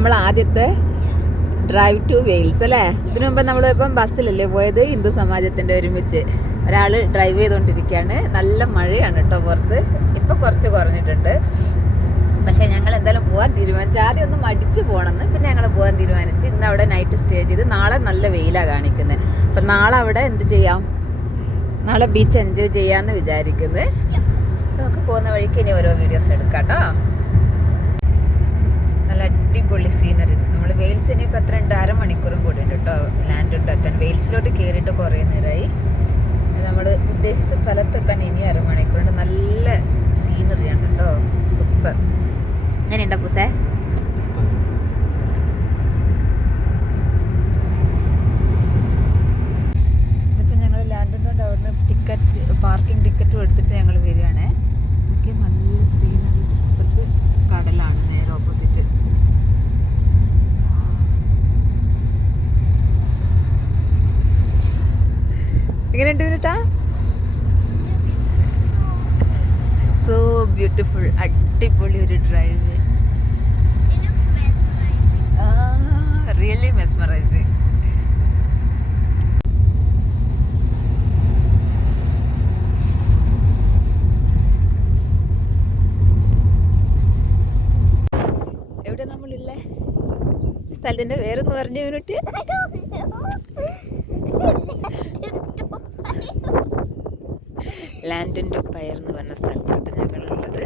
നമ്മൾ ആദ്യത്തെ drive to Wales അല്ലേ. ഇതിനു മുമ്പ് നമ്മളിപ്പം ബസ്സിലല്ലേ പോയത്, ഹിന്ദു സമാജത്തിൻ്റെ ഒരുമിച്ച്. ഒരാൾ ഡ്രൈവ് ചെയ്തുകൊണ്ടിരിക്കുകയാണ്. നല്ല മഴയാണ് കേട്ടോ പുറത്ത്. ഇപ്പം കുറച്ച് കുറഞ്ഞിട്ടുണ്ട്. പക്ഷേ ഞങ്ങൾ എന്തായാലും പോകാൻ തീരുമാനിച്ചു. ആദ്യം ഒന്ന് മടിച്ച് പോകണമെന്ന്, പിന്നെ ഞങ്ങൾ പോകാൻ തീരുമാനിച്ച്. ഇന്ന് അവിടെ നൈറ്റ് സ്റ്റേ ചെയ്ത് നാളെ നല്ല വെയിലാണ് കാണിക്കുന്നത്. അപ്പം നാളെ അവിടെ എന്ത് ചെയ്യാം, നാളെ ബീച്ച് എൻജോയ് ചെയ്യാമെന്ന് വിചാരിക്കുന്നത്. നമുക്ക് പോകുന്ന വഴിക്ക് ഇനി ഓരോ വീഡിയോസ് എടുക്കാം കേട്ടോ. നല്ല അടിപൊളി സീനറി. നമ്മൾ വെയിൽസ് ഇനിയിപ്പോൾ എത്ര ഉണ്ട്, അരമണിക്കൂറും കൂടി ഉണ്ട് കേട്ടോ ലാൻഡ് ഉണ്ട് എത്താൻ. വെയിൽസിലോട്ട് കയറിയിട്ട് കുറേ നേരമായി. നമ്മൾ ഉദ്ദേശിച്ച സ്ഥലത്തെത്താൻ ഇനി അരമണിക്കൂറുണ്ട്. നല്ല സീനറിയാണ് കേട്ടോ, സൂപ്പർ. എങ്ങനെയുണ്ടോ പൂസേ? ഇതിപ്പോൾ ഞങ്ങൾ ലാൻഡുണ്ട് അവിടുന്ന് പാർക്കിംഗ് ടിക്കറ്റും എടുത്തിട്ട് ഞങ്ങൾ വരികയാണേ. ഇതൊക്കെ നല്ല സീനറി. ഇപ്പുറത്ത് കടലാണ് നേരെ ഓപ്പോസിറ്റ്. എങ്ങനെയുണ്ട് വിനുട്ടാ? So beautiful. അടിപൊളി ഒരു ഡ്രൈവ്. Really mesmerising. എവിടെ നമ്മളുള്ള സ്ഥലത്തിന്റെ പേരെന്ന് പറഞ്ഞു യൂണിറ്റ്? ലാൻഡ് ഓഫ് ഫയർ എന്ന് പറഞ്ഞ സ്ഥലത്താണ് ഞങ്ങളുള്ളത്.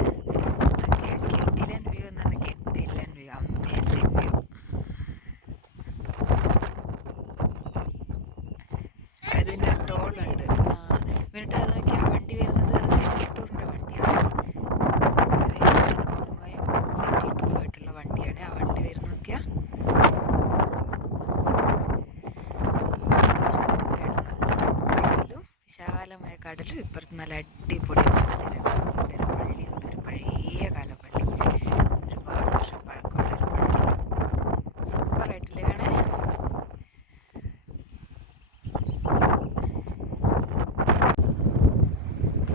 കിട്ടിലൻ വ്യൂ എന്നാണ്, കിട്ടിലൻ വ്യൂ, അമേസിങ് വ്യൂ. അതിൻ്റെ ടോളുണ്ട്. എന്നിട്ട് അത് നോക്കി ആ വണ്ടി വരുന്നത് സിറ്റി ടൂറിൻ്റെ വണ്ടിയാണ്. സിറ്റി ടൂറുമായിട്ടുള്ള വണ്ടിയാണ് ആ വണ്ടി വരുന്നത്. നോക്കിയാൽ വിശാലമായ കടലും ഇപ്പുറത്ത് നല്ല അടിപൊളി മലനിരകളും. ഇവിടെ ഒരു പള്ളിയുണ്ട്, ഒരു പഴയ കാല പള്ളി, ഒരുപാട് വർഷം പഴക്കമുള്ള ഒരു പള്ളി. സൂപ്പറായിട്ടില്ലേ കാണാൻ?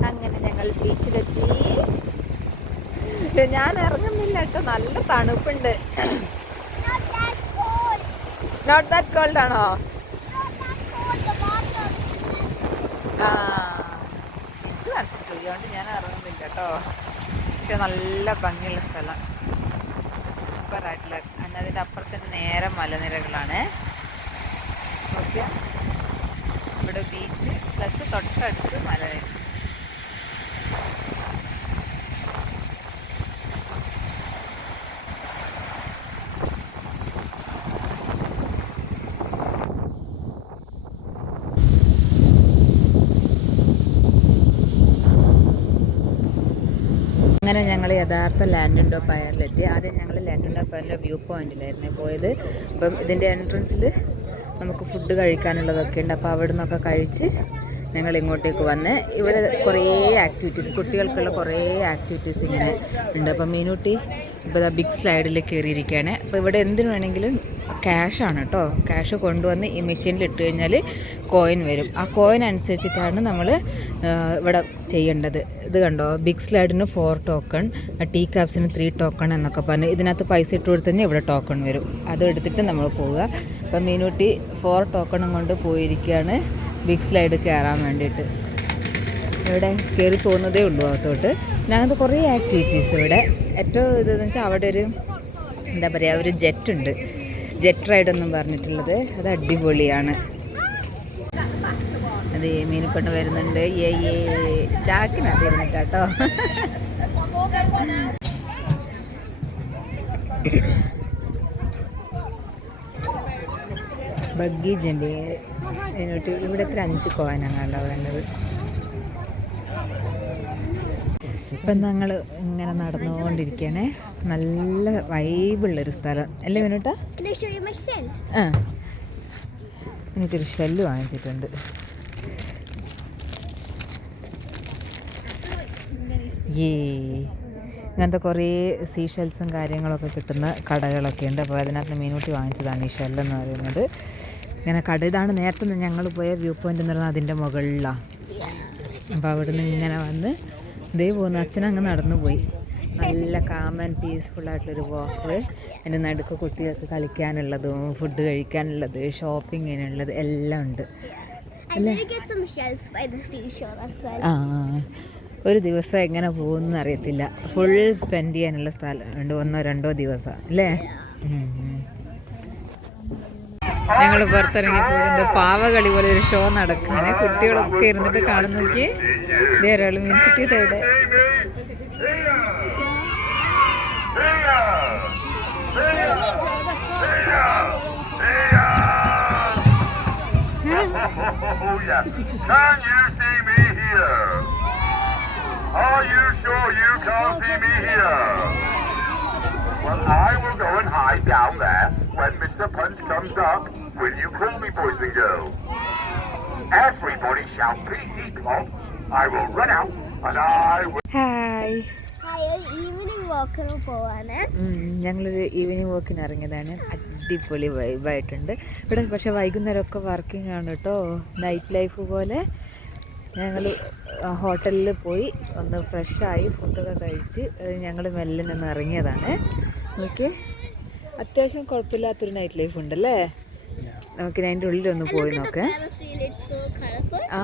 അങ്ങനെ ഞങ്ങൾ ബീച്ചിലെത്തി. ഞാൻ ഇറങ്ങുന്നില്ല കേട്ടോ, നല്ല തണുപ്പുണ്ട്. നോട്ട് ദാറ്റ് കോൾഡ് ആണോ? ഇത് നടത്തിട്ടില്ല, അതുകൊണ്ട് ഞാൻ ഇറങ്ങുന്നില്ല കേട്ടോ. പക്ഷെ നല്ല ഭംഗിയുള്ള സ്ഥലം, സൂപ്പറായിട്ടുള്ള. അതിൻ്റെ അപ്പുറത്ത് നേരെ മലനിരകളാണ്. ഓക്കെ, ഇവിടെ ബീച്ച് പ്ലസ് തൊട്ടടുത്ത് മലനിര. അങ്ങനെ ഞങ്ങൾ യഥാർത്ഥ ലാൻഡ് ഓഫ് ഫയറിലെത്തി. ആദ്യം ഞങ്ങൾ ലാൻഡ് ഓഫ് ഫയറിൻ്റെ വ്യൂ പോയിന്റിലായിരുന്നു പോയത്. അപ്പം ഇതിൻ്റെ എൻട്രൻസിൽ നമുക്ക് ഫുഡ് കഴിക്കാനുള്ളതൊക്കെ ഉണ്ട്. അപ്പോൾ അവിടെ നിന്നൊക്കെ കഴിച്ച് ഞങ്ങൾ ഇങ്ങോട്ടേക്ക് വന്ന് ഇവിടെ കുറേ ആക്ടിവിറ്റീസ്, കുട്ടികൾക്കുള്ള കുറേ ആക്ടിവിറ്റീസ് ഇങ്ങനെ ഉണ്ട്. അപ്പം മീനൂട്ടി ഇപ്പോൾ ബിഗ് സ്ലൈഡിൽ കയറിയിരിക്കുകയാണ്. അപ്പോൾ ഇവിടെ എന്തിനു വേണമെങ്കിലും ക്യാഷാണ് കേട്ടോ. ക്യാഷ് കൊണ്ടുവന്ന് ഈ മെഷീനിൽ ഇട്ട് കഴിഞ്ഞാൽ കോയിൻ വരും. ആ കോയിൻ അനുസരിച്ചിട്ടാണ് നമ്മൾ ഇവിടെ ചെയ്യേണ്ടത്. ഇത് കണ്ടോ, ബിഗ് സ്ലൈഡിന് 4 ടോക്കൺ, ടീ കാപ്സിന് 3 ടോക്കൺ എന്നൊക്കെ പറഞ്ഞ് ഇതിനകത്ത് പൈസ ഇട്ട് കൊടുത്ത് തന്നെ ഇവിടെ ടോക്കൺ വരും. അത് എടുത്തിട്ട് നമ്മൾ പോവുക. അപ്പം മീനൂട്ടി 4 ടോക്കണും കൊണ്ട് പോയിരിക്കുകയാണ് ബിഗ് സ്ലൈഡ് കയറാൻ വേണ്ടിയിട്ട്. ഇവിടെ കയറി പോകുന്നതേ ഉള്ളൂ അകത്തോട്ട്. പിന്നെ അങ്ങനത്തെ കുറേ ആക്ടിവിറ്റീസ് ഇവിടെ. ഏറ്റവും ഇതെന്ന് വെച്ചാൽ അവിടെ ഒരു എന്താ പറയുക, ഒരു ജെറ്റ് ഉണ്ട്, ജെറ്റ് റൈഡ് എന്നും പറഞ്ഞിട്ടുള്ളത്. അത് അടിപൊളിയാണ്. അത് മീനുകൊണ്ട് വരുന്നുണ്ട്. ചാക്കിനകത്ത് ഇരുന്നിട്ടാട്ടോ. Buggy jumping. ഇവിടെ 5 കോയിനാണ് വേണ്ടത്. ഇപ്പം ഞങ്ങൾ ഇങ്ങനെ നടന്നുകൊണ്ടിരിക്കുകയാണേ. നല്ല വൈബുള്ളൊരു സ്ഥലം അല്ലേ വിനോട്ടാ? ആ, എനിക്കൊരു ഷെല്ല് വാങ്ങിച്ചിട്ടുണ്ട്. ഇങ്ങനത്തെ കുറേ സീഷെൽസും കാര്യങ്ങളൊക്കെ കിട്ടുന്ന കടകളൊക്കെ ഉണ്ട്. അപ്പോൾ അതിനകത്ത് മീനൂട്ടി വാങ്ങിച്ചതാണ് ഈ ഷെല്ലെന്ന് പറയുന്നത്. ഇങ്ങനെ കട, ഇതാണ് നേരത്തെ ഞങ്ങൾ പോയ വ്യൂ പോയിൻ്റ് എന്ന് പറയുന്നത് അതിൻ്റെ മുകളിലാണ്. അപ്പോൾ അവിടെ നിന്ന് ഇങ്ങനെ വന്ന് ഇതേ പോകുന്നു. അച്ഛനങ്ങ് നടന്നു പോയി. നല്ല കാം ആൻഡ് പീസ്ഫുൾ ആയിട്ടുള്ളൊരു വാക്ക്. എൻ്റെ നടുക്ക് കുട്ടികൾക്ക് കളിക്കാനുള്ളതും ഫുഡ് കഴിക്കാനുള്ളത് ഷോപ്പിങ്ങിനുള്ളത് എല്ലാം ഉണ്ട് അല്ലേ. ആ ഒരു ദിവസം എങ്ങനെ പോകുമെന്ന് അറിയത്തില്ല. ഫുൾ സ്പെൻഡ് ചെയ്യാനുള്ള സ്ഥലം ഉണ്ട്, 1-2 ദിവസം അല്ലേ. ഞങ്ങൾ പുറത്തിറങ്ങി പോയിട്ടുണ്ട്. പാവകളി പോലെ ഒരു ഷോ നടക്കുകയാണ്. കുട്ടികളൊക്കെ ഇരുന്നിട്ട് കാണുന്ന നോക്കി ഒരാൾ മിനിച്ചിട്ട് ഇതെവിടെ. Well, I will go and hide down there. When Mr. Punch comes up, will you call me, boys and girls? Everybody shout PC Plop. I will run out and I will... hi. Evening വാക്കിന് പോവാണ്. ഞങ്ങളൊരു evening വാക്കിന് ഇറങ്ങിയതാണ്. അടിപൊളി വൈബായിട്ടുണ്ട് ഇവിടെ. പക്ഷേ വൈകുന്നേരമൊക്കെ working ആണ് കേട്ടോ, നൈറ്റ് ലൈഫ് പോലെ. ഞങ്ങൾ ഹോട്ടലിൽ പോയി ഒന്ന് ഫ്രഷായി ഫുഡൊക്കെ കഴിച്ച് ഞങ്ങൾ മെല്ലെ നിന്ന് ഇറങ്ങിയതാണ്. ഓക്കെ, അത്യാവശ്യം കുഴപ്പമില്ലാത്തൊരു നൈറ്റ് ലൈഫ് ഉണ്ടല്ലേ. നമുക്ക് അതിൻ്റെ ഉള്ളിലൊന്ന് പോയി നോക്കാം. ആ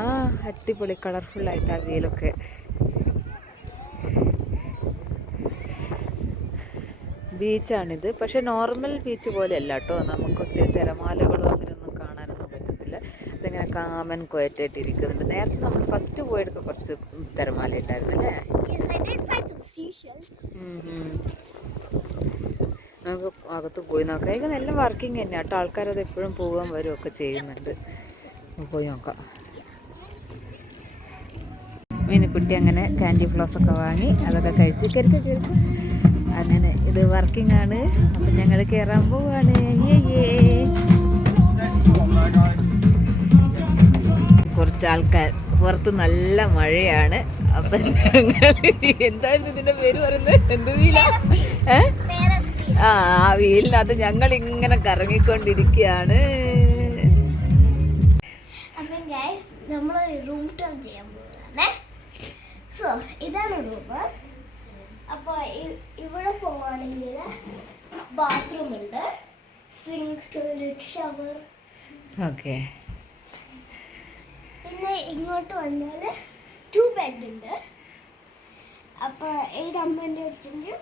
അടിപൊളി കളർഫുള്ളായിട്ട് ആ വീലൊക്കെ. ബീച്ചാണിത്, പക്ഷേ നോർമൽ ബീച്ച് പോലെയല്ല കേട്ടോ. നമുക്ക് ഒത്തിരി തിരമാലകളോ അങ്ങനെയൊന്നും കാണാനൊന്നും പറ്റത്തില്ല. ഇതിങ്ങനെ കാമൻ ക്വയറ്റായിട്ട് ഇരിക്കുന്നുണ്ട്. നേരത്തെ നമ്മൾ ഫസ്റ്റ് പോയെടുക്കുക കുറച്ച് തിരമാല ഉണ്ടായിരുന്നു അല്ലേ. നമുക്ക് അകത്ത് പോയി നോക്കാം. ഇത് നല്ല വർക്കിംഗ് തന്നെയാണ് കേട്ടോ. ആൾക്കാരത് എപ്പോഴും പോകാൻ വരുമൊക്കെ ചെയ്യുന്നുണ്ട്. പോയി നോക്കാം. മീനുക്കുട്ടി അങ്ങനെ കാൻഡി ഫ്ലോസൊക്കെ വാങ്ങി അതൊക്കെ കഴിച്ച് കയറി അങ്ങനെ ഇത് വർക്കിംഗ് ആണ്. അപ്പം ഞങ്ങൾ കയറാൻ പോവാണ്. കുറച്ച് ആൾക്കാർ പുറത്ത് നല്ല മഴയാണ്. അപ്പം ഞങ്ങൾ എന്തായിരുന്നു ഇതിൻ്റെ പേര് പറയുന്നത്, എന്ത് വീല? ആ വീലിനകത്ത് ഞങ്ങൾ ഇങ്ങനെ കറങ്ങിക്കൊണ്ടിരിക്കുകയാണ്. നമ്മളൊരു റൂം ടൂർ ചെയ്യാൻ പോവുകയാണ്. സോ ഇതാണ് റൂം. അപ്പോൾ ഇവിടെ പോവുകയാണെങ്കിൽ ബാത്റൂം ഉണ്ട്, സിങ്ക്, ടോയ്ലറ്റ്, ഷവർ. ഓക്കെ. പിന്നെ ഇങ്ങോട്ട് വന്നാൽ 2 ബെഡ് ഉണ്ട്. അപ്പോൾ ഏത് അമ്മേൻ്റെ അച്ഛൻ്റെയും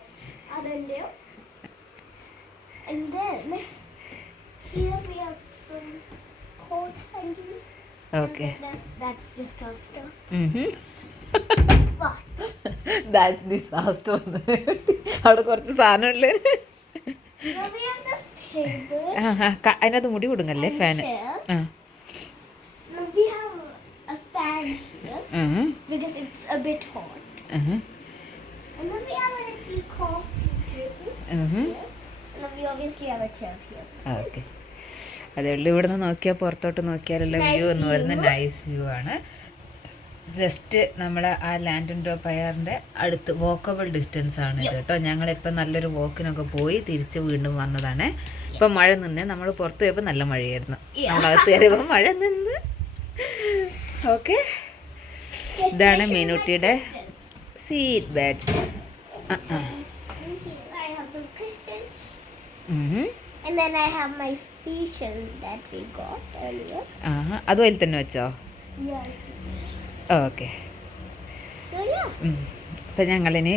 അതെൻ്റെയും. And then here we have some coats hanging. Okay. That's disaster. What? That's disaster. അവിടെ കുറച്ച് സാധനമുള്ള. Now we have this table. അതിനകത്ത് മുടി കൊടുങ്ങല്ലേ fan. Now we have a fan here because it's a bit hot. And then we have a little coffee table. And we obviously have a chair here. Okay. അതേയുള്ളൂ. ഇവിടെ നിന്ന് നോക്കിയാൽ പുറത്തോട്ട് നോക്കിയാലുള്ള view എന്ന് പറയുന്നത് nice view ആണ്. Just നമ്മൾ ആ ലാൻഡ് ആൻഡ് പയറിൻ്റെ അടുത്ത് വോക്കബിൾ ഡിസ്റ്റൻസ് ആണ് ഇത് കേട്ടോ. ഞങ്ങളിപ്പോൾ നല്ലൊരു വോക്കിനൊക്കെ പോയി തിരിച്ച് വീണ്ടും വന്നതാണ്. ഇപ്പം മഴ നിന്ന്. നമ്മൾ പുറത്ത് പോയപ്പോൾ നല്ല മഴയായിരുന്നു. നമ്മളകത്ത് കയറിയപ്പോൾ മഴ നിന്ന്. ഓക്കെ, ഇതാണ് മീനുട്ടിയുടെ seat bed. And then I have my seashells that we got earlier. അതും അതിൽ തന്നെ വെച്ചോ? Yeah. ഓക്കെ. So yeah. അപ്പം ഞങ്ങളിനി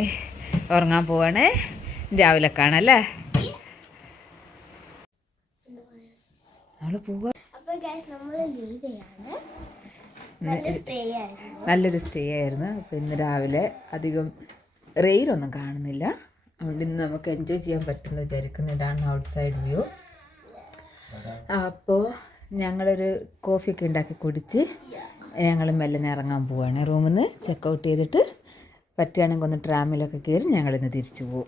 ഉറങ്ങാൻ പോവാണ്. രാവിലെ കാണാല്ലേ. നമ്മൾ പോവാ. അപ്പോൾ ഗൈസ് നമ്മൾ ലീവ് ചെയ്യാണ്. നല്ലൊരു സ്റ്റേ ആയിരുന്നു. അപ്പോൾ ഇന്ന് രാവിലെ അധികം റെയിലൊന്നും കാണുന്നില്ല. അതുകൊണ്ട് ഇന്ന് നമുക്ക് എൻജോയ് ചെയ്യാൻ പറ്റുമെന്ന് വിചാരിക്കുന്നു. ഇതാണ് ഔട്ട്സൈഡ് വ്യൂ. അപ്പോൾ ഞങ്ങളൊരു കോഫിയൊക്കെ ഉണ്ടാക്കി കുടിച്ച് ഞങ്ങൾ മെല്ലനെ ഇറങ്ങാൻ പോവുകയാണ്. റൂമിൽ നിന്ന് ചെക്കൗട്ട് ചെയ്തിട്ട് പറ്റുകയാണെങ്കിൽ ഒന്ന് ട്രാമിലൊക്കെ കയറി ഞങ്ങളിന്ന് തിരിച്ചു പോകും.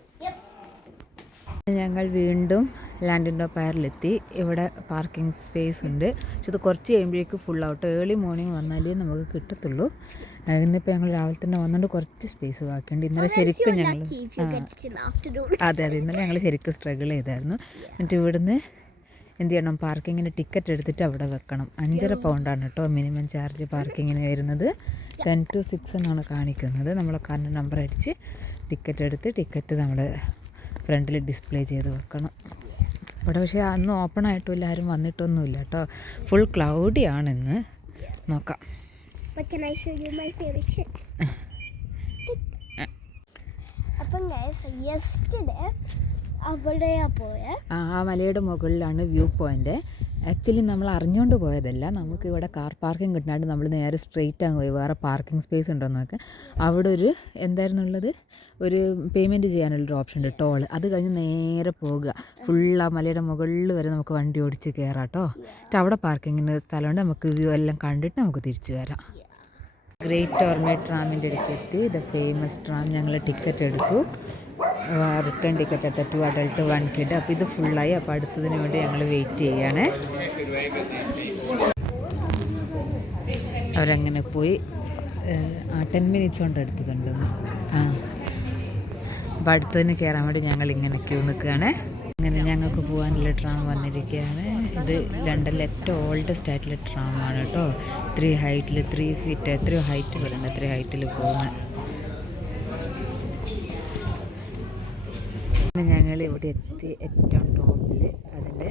ഞങ്ങൾ വീണ്ടും ലാൻഡ് ആൻഡ് പയറിലെത്തി. ഇവിടെ പാർക്കിംഗ് സ്പേസ് ഉണ്ട്. പക്ഷെ ഇത് കുറച്ച് കഴിയുമ്പോഴേക്ക് ഫുൾ ആവട്ടെ. ഏർലി മോർണിംഗ് വന്നാലേ നമുക്ക് കിട്ടത്തുള്ളൂ. ഇന്നിപ്പോൾ ഞങ്ങൾ രാവിലെ തന്നെ വന്നുകൊണ്ട് കുറച്ച് സ്പേസ് ബാക്കിയുണ്ട്. ഇന്നലെ ശരിക്കും ഞങ്ങൾ അതെ ഇന്നലെ ഞങ്ങൾ ശരിക്കും സ്ട്രഗിൾ ചെയ്തായിരുന്നു. എന്നിട്ട് ഇവിടുന്ന് എന്ത് ചെയ്യണം, പാർക്കിങ്ങിന് ടിക്കറ്റ് എടുത്തിട്ട് അവിടെ വെക്കണം. 5.5 പൗണ്ടാണ് കേട്ടോ മിനിമം ചാർജ് പാർക്കിങ്ങിന് വരുന്നത്. 10 to 6 എന്നാണ് കാണിക്കുന്നത്. നമ്മൾ കാറിൻ്റെ നമ്പർ അടിച്ച് ടിക്കറ്റ് എടുത്ത് ടിക്കറ്റ് നമ്മൾ ഫ്രണ്ടിൽ ഡിസ്പ്ലേ ചെയ്ത് വെക്കണം. അവിടെ പക്ഷേ അന്ന് ഓപ്പൺ ആയിട്ടുമില്ല, ആരും വന്നിട്ടൊന്നുമില്ല കേട്ടോ. ഫുൾ ക്ലൗഡി ആണിന്ന്. നോക്കാം. But can I show you my favorite trick? അപ്പം guys, yesterday അവിടെയാ പോയെ. ആ മലയുടെ മുകളിലാണ് വ്യൂ പോയിൻ്റ്. ആക്ച്വലി നമ്മൾ അറിഞ്ഞുകൊണ്ട് പോയതല്ല. നമുക്ക് ഇവിടെ കാർ പാർക്കിംഗ് കിട്ടാണ്ട് നമ്മൾ നേരെ സ്ട്രെയിറ്റ് അങ്ങ് പോയി. വേറെ പാർക്കിംഗ് സ്പേസ് ഉണ്ടോ എന്നൊക്കെ. അവിടെ ഒരു എന്തായിരുന്നുള്ളത്, ഒരു പേയ്മെൻറ്റ് ചെയ്യാനുള്ളൊരു ഓപ്ഷൻ ഉണ്ട്, ടോൾ. അത് കഴിഞ്ഞ് നേരെ പോകുക. ഫുൾ ആ മലയുടെ മുകളിൽ വരെ നമുക്ക് വണ്ടി ഓടിച്ച് കയറാം കേട്ടോ. എന്നിട്ട് അവിടെ പാർക്കിങ്ങിന് സ്ഥലമുണ്ട്. നമുക്ക് വ്യൂ എല്ലാം കണ്ടിട്ട് നമുക്ക് തിരിച്ചു വരാം. ഗ്രേറ്റ് ഓർമേഡ് ട്രാമിൻ്റെ അടുത്തെത്തി. The famous tram. ഞങ്ങൾ ടിക്കറ്റ് എടുത്തു. റിട്ടേൺ ടിക്കറ്റ് എടുത്ത 2 അഡൽട്ട് 1 കിഡ്. അപ്പോൾ ഇത് ഫുള്ളായി. അപ്പോൾ അടുത്തതിന് വേണ്ടി ഞങ്ങൾ വെയിറ്റ് ചെയ്യാണ്. അവരങ്ങനെ പോയി. 10 മിനിറ്റ്സ് കൊണ്ട് എടുത്തതുണ്ടെന്ന്. അപ്പോൾ അടുത്തതിന് കയറാൻ വേണ്ടി ഞങ്ങളിങ്ങനെ ക്യൂ നിൽക്കുകയാണ്. അങ്ങനെ ഞങ്ങൾക്ക് പോകാനുള്ള ട്രാം വന്നിരിക്കുകയാണ്. ഇത് ലണ്ടനിലെ ഏറ്റവും ഓൾഡസ്റ്റ് ആയിട്ടുള്ള ട്രാമാണ് കേട്ടോ. 3 ഹൈറ്റിൽ 3 ഫീറ്റ് എത്രയോ ഹൈറ്റ് വരുന്നുണ്ട്. 3 ഹൈറ്റിൽ പോകുന്നത്. ഞങ്ങൾ ഇവിടെ എത്തി ഏറ്റവും ടോപ്പിൽ. അതിൻ്റെ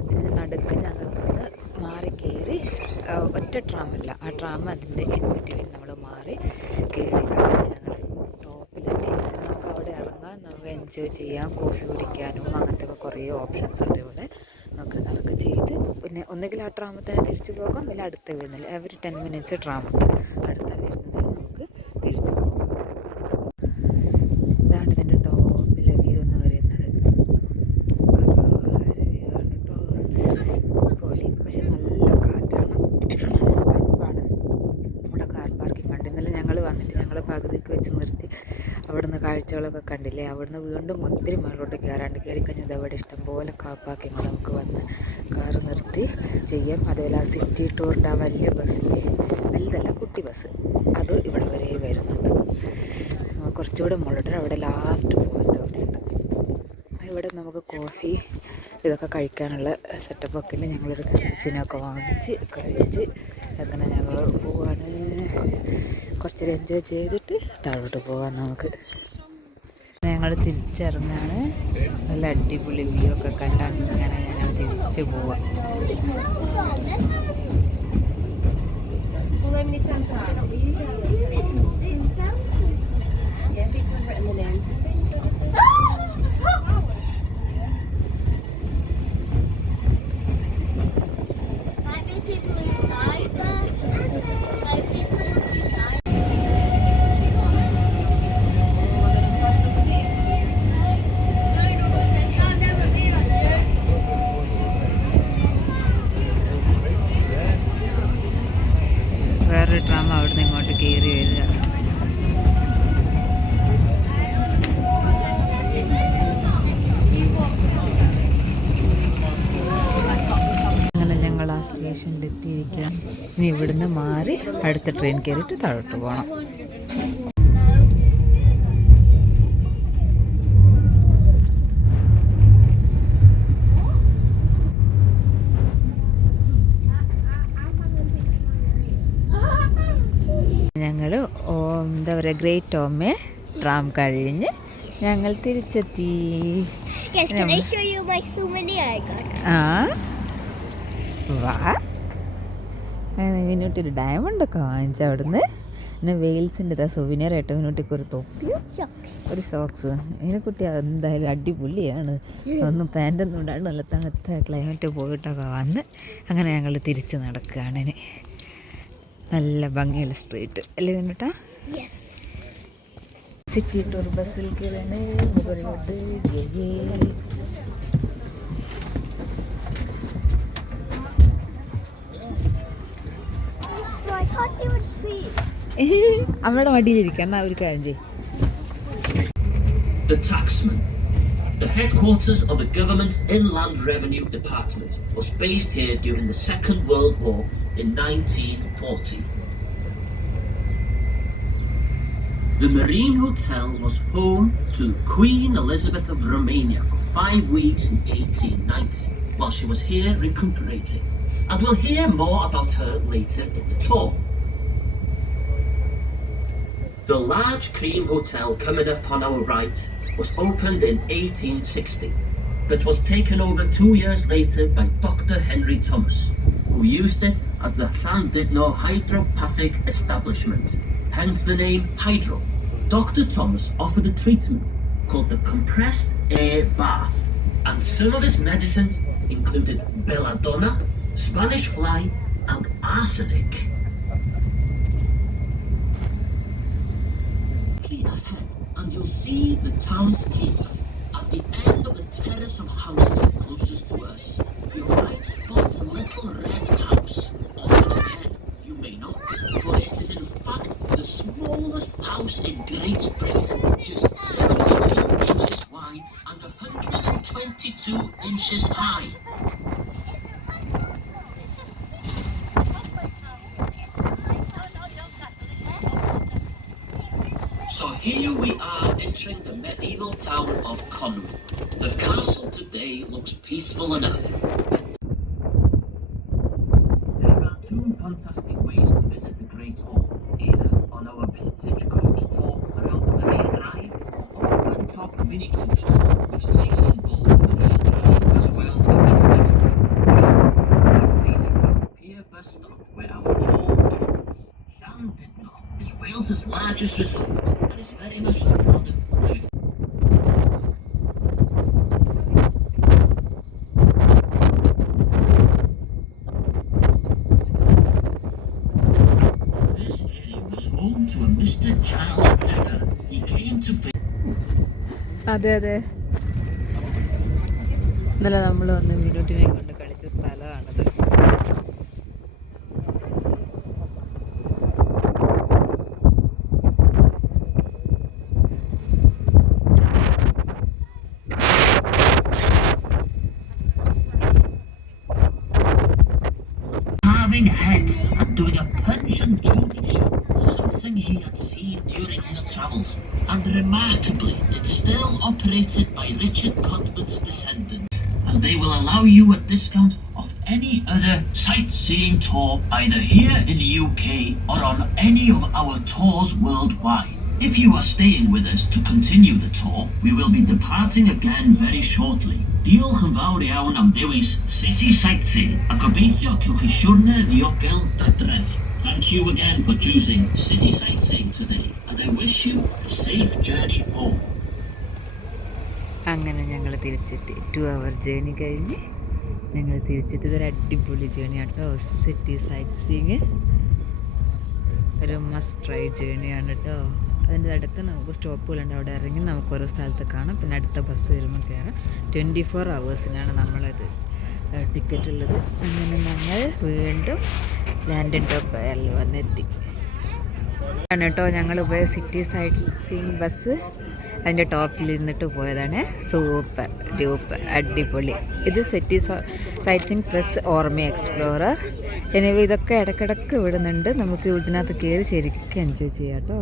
ഇതിന് നടുക്ക് ഞങ്ങൾക്കൊന്ന് മാറി കയറി. ഒറ്റ ട്രാമല്ല, ആ ട്രാം അതിൻ്റെ ഇൻബിറ്റ്വീൻ നമ്മൾ മാറി കയറി. ഞങ്ങൾ ടോപ്പിലെത്തി. നമുക്ക് അവിടെ ഇറങ്ങാൻ, നമുക്ക് എൻജോയ് ചെയ്യാം, കോഫി കുടിക്കാനും അങ്ങനത്തെ ഒക്കെ കുറേ ഓപ്ഷൻസ് ഉണ്ട് ഇവിടെ. നമുക്ക് അതൊക്കെ ചെയ്ത് പിന്നെ ഒന്നുകിൽ ആ ട്രാമിൽ തന്നെ തിരിച്ചു പോകാം, അല്ലെങ്കിൽ അടുത്ത വരുന്നില്ല. എവറി 10 മിനിറ്റ്സ് ട്രാമുണ്ട്. അടുത്ത വരുന്നതിൽ നമുക്ക് തിരിച്ചു പോകാം. ഇതാണ് ഇതിൻ്റെ ടോപ്പിലെ വ്യൂ എന്ന് പറയുന്നത്. വ്യൂ ആണ് കേട്ടോ. പൊളി. പക്ഷെ നല്ല കാറ്റാണ്, തണുപ്പാണ്. ഇവിടെ കാർ പാർക്കിംഗ് കണ്ട്. ഇന്നലെ ഞങ്ങൾ വന്നിട്ട് ഞങ്ങൾ പകുതിക്ക് വെച്ച് നിർത്തി. അവിടുന്ന് കാഴ്ചകളൊക്കെ കണ്ടില്ലേ. അവിടുന്ന് വീണ്ടും ഒത്തിരി മുകളിലോട്ട് കയറാണ്ട്. കയറി കഴിഞ്ഞാൽ അവിടെ ഇഷ്ടംപോലെ കാർ പാർക്കിംഗ് നമുക്ക് വന്ന് കാറ് നിർത്തി ചെയ്യാം. അതുപോലെ ആ സിറ്റി ടൂറിൻ്റെ ആ വലിയ ബസ്സിൻ്റെ, വലുതല്ല കുട്ടി ബസ്, അത് ഇവിടെ വരെ വരുന്നുണ്ട്. കുറച്ചുകൂടെ മുകളിലോട്ട് അവിടെ ലാസ്റ്റ് പോയിൻ്റ് അവിടെയുണ്ട്. ഇവിടെ നമുക്ക് കോഫി ഇതൊക്കെ കഴിക്കാനുള്ള സെറ്റപ്പൊക്കെ ഇല്ല. ഞങ്ങളൊരു കാപ്പിച്ചിനൊക്കെ വാങ്ങിച്ച് കഴിച്ച് അങ്ങനെ ഞങ്ങൾ പോവാണ്. കുറച്ചൊരു എൻജോയ് ചെയ്തിട്ട് താഴോട്ട് പോകാം നമുക്ക്. ഞങ്ങൾ തിരിച്ചിറങ്ങാണ്. നല്ല അടിപൊളി വ്യൂ ഒക്കെ കണ്ട് അങ്ങനെ ഞങ്ങൾ തിരിച്ച് പോവാം. വേറൊരു ട്രാം അവിടുന്ന് ഇങ്ങോട്ട് കയറി വരിക. അങ്ങനെ ഞങ്ങൾ ആ സ്റ്റേഷനിൽ എത്തിയിരിക്കാം. ഇനി ഇവിടുന്ന് മാറി അടുത്ത ട്രെയിൻ കയറിയിട്ട് താഴോട്ട് പോകണം. ഞങ്ങൾ എന്താ പറയുക, ഗ്രേറ്റ് ഓമേ ട്രാം കഴിഞ്ഞ് ഞങ്ങൾ തിരിച്ചെത്തി. വാ, വിനൂട്ടിയൊരു ഡയമണ്ടൊക്കെ വാങ്ങിച്ച അവിടുന്ന്. പിന്നെ വെയിൽസിൻ്റെ സുവിനീർ ആയിട്ട് വിനൂട്ടിക്ക് ഒരു തൊപ്പിയും ഒരു സോക്സ്. ഇതിനെക്കുട്ടി എന്തായാലും അടിപൊളിയാണ്. ഒന്നും പാൻറ്റൊന്നും ഉണ്ടായിരുന്നു. നല്ല തണുത്ത ക്ലൈമറ്റ് പോയിട്ടൊക്കെ വന്ന് അങ്ങനെ ഞങ്ങൾ തിരിച്ച് നടക്കുകയാണ്. ഇനി നല്ല ഭംഗിയുള്ള സ്ട്രീറ്റ് അല്ലേ വിനൂട്ടാ? സിറ്റി ടൂർ ബസ്സിൽ കയറാണ് മുകളിലോട്ട്. അമ്മയുടെ വണ്ടിയിലിരിക്കാം. എന്നാ ഒരു കാര്യം ചെയ്യും. The Taxman. The headquarters of the government's Inland Revenue Department was based here during the Second World War in 1940. The Marine Hotel was home to Queen Elizabeth of Romania for 5 weeks in 1890 while she was here recuperating, and we'll hear more about her later in the tour. The large cream hotel coming up on our right was opened in 1860, but was taken over 2 years later by Dr. Henry Thomas, who used it as the Llandudno hydropathic establishment, hence the name Hydro. Dr. Thomas offered a treatment called the compressed air bath, and some of his medicines included belladonna, Spanish fly, and arsenic. Ahead, and you'll see the town's quayside. At the end of the terrace of houses closest to us, you might spot a little red house, or again, you may not, for it is in fact the smallest house in Great Britain, just 72 inches wide and 122 inches high. So here we are entering the medieval town of Conwy. The castle today looks peaceful enough. There are two fantastic ways to visit the Great Hall, either on our vintage coach tour around the Marine Drive or open-top mini coach tour, which takes in both the Marine Drive as well as its summit. From the pier bus stop where our tour ends. Llandudno is Wales's largest resort and is very much the product of it. This area was home to a Mr. Charles Pepper. He came to അതെ അതെ, ഇന്നലെ നമ്മൾ വന്ന് മീനൂട്ടിനെ കൊണ്ട് കളിച്ച സ്ഥലമാണത്. carving heads and doing a punch and judy show, something he had seen during his travels, and remarkably it's still operated by Richard Codman's descendants, as they will allow you a discount off any other sightseeing tour either here in the UK or on any of our tours worldwide. If you are staying with us to continue the tour, we will be departing again very shortly. Diolch yn fawr iawn am ddewis City Sightseeing a gobeithio cewch chi siwrne ddiogel a dref. Thank you again for choosing City Sightseeing today, and I wish you a safe journey home. അങ്ങനെ ഞങ്ങൾ തിരിച്ചെത്തി. 2 hour journey കഴിഞ്ഞ് ഞങ്ങൾ തിരിച്ചെത്തി. ഇതൊരു അടിപൊളി ജേണിയാണ് കേട്ടോ. City site seeing ഒരു മസ്റ്റ് ട്രൈ ജേണിയാണ് കേട്ടോ. അതിൻ്റെ ഇടയ്ക്ക് നമുക്ക് സ്റ്റോപ്പുകളുണ്ട്. അവിടെ ഇറങ്ങി നമുക്ക് ഓരോ സ്ഥലത്ത് കാണാം. പിന്നെ അടുത്ത ബസ് വരുമ്പോൾ കയറാം. 24 hours നമ്മളത് ടിക്കറ്റ് ഉള്ളത്. അങ്ങനെ ഞങ്ങൾ വീണ്ടും ലാൻഡൻഡോ പയറിൽ വന്നെത്തി ആണ് കേട്ടോ. ഞങ്ങൾ പോയ സിറ്റി സൈറ്റ് സീയിങ് ബസ് അതിൻ്റെ ടോപ്പിൽ ഇരുന്നിട്ട് പോയതാണ്. സൂപ്പർ ഡ്യൂപ്പർ അടിപൊളി. ഇത് സിറ്റി സൈറ്റ് സീയിങ് പ്ലസ് ഓർമ്മ എക്സ്പ്ലോറർ. എനിവേ ഇതൊക്കെ ഇടയ്ക്കിടയ്ക്ക് വിടുന്നുണ്ട്. നമുക്ക് ഇതിനകത്ത് കയറി ശരിക്കും എൻജോയ് ചെയ്യാം കേട്ടോ.